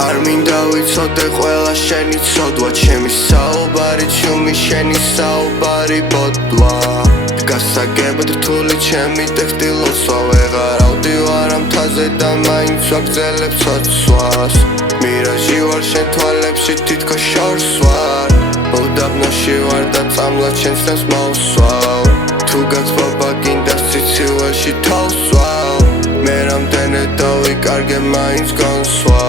არ მინდა ვიცოდე ყველა შენი ცოდვა ჩემი საუბარი ჩუმი შენი საუბარი ბოდვა გასაგებად რთული ჩემი ტექსტი ლოცვა ვეღარ ავდივარ ამ მთაზე და მაინც ვაგრძელებ ცოცვას მირაჟი ვარ შენ თვალებში თითქოს შორს ვარ უდაბნოში ვარ და წამლა ჩემს თავს მოვსვავ თუ გაცბობა გინდა სიცივეში თავს ვსვავ მე რამდენე დავიკარგე მაინც გონსვა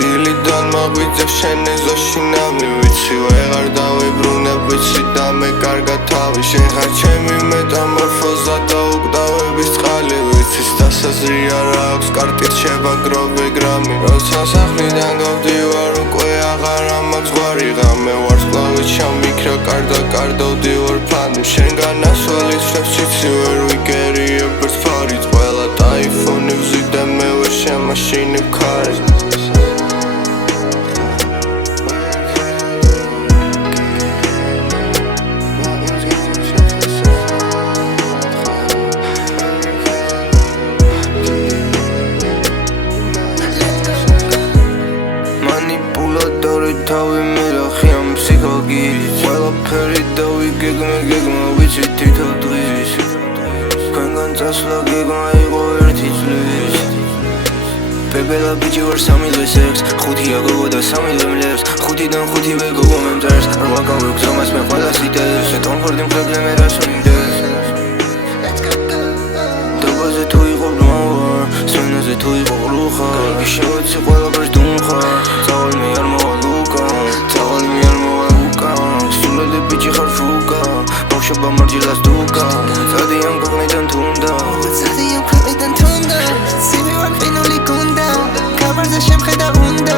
დილიდან მოგვიძებ შენ ეზოში ნამი ვიცი ვეღარ დავიბრუნებ ვიცი და მე კარგად თავი შენ ხარ ჩემი მეტამორფოზა და უკვდავების წყალი ვიცის დასაზრი არ აქვს კარტით შევაგროვე გრამი როცა სახლიდან გავდივარ უკვე აღარ ამაქვს გვარი ღამე ვარსკვლავით ჩამიქრა კარდა ვდივარ ფანი შენგან ასვლის შევს ციცი ვერ ვიგერიებ ბრძფარით ყველა ტაიფონი ვზიდე მე ვერ შემაშინებ ქარი თავი მერახი ამ ფსიქოლოგიის ყველაფერი დავიგეგმე გეგმა ვიცი თითო დღის თქვენგან წასვლა გეგმა იყო ერთი წლის პეპელა ბიჭი ვარ 3 დღის ექს 5-ია გოგო და 3 დღე მლებს 5-დან 5-ვე გოგო მემწერს არ ვაკავებ გზომას მე ყველას იტევს ტონფორდი მხრებზე მე რას მინდეს დაბაზე თუ იყო ბლოვარ სვენაზე თუ იყო ღრუხა იგი შევეცი ყველაფერს დუმხარ წავალ მე არ მოვალ ბიჭი ხარ ფუკა ბავშვობა მარჯილას დუკა წადიან ქვეყნიდან თუნდა ცივი ვარ ყინული გუნდა ქაბარზე შემხედა უნდა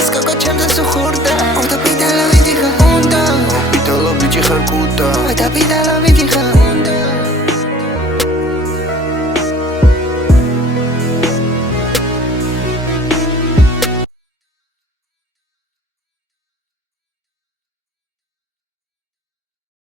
ის გოგო ჩემზე სუხურდა ოდა პიდალა ვიდი ხარ უნდა პიდალა ბიჭი ხარ კუტა ოდა პიდალა ვიდი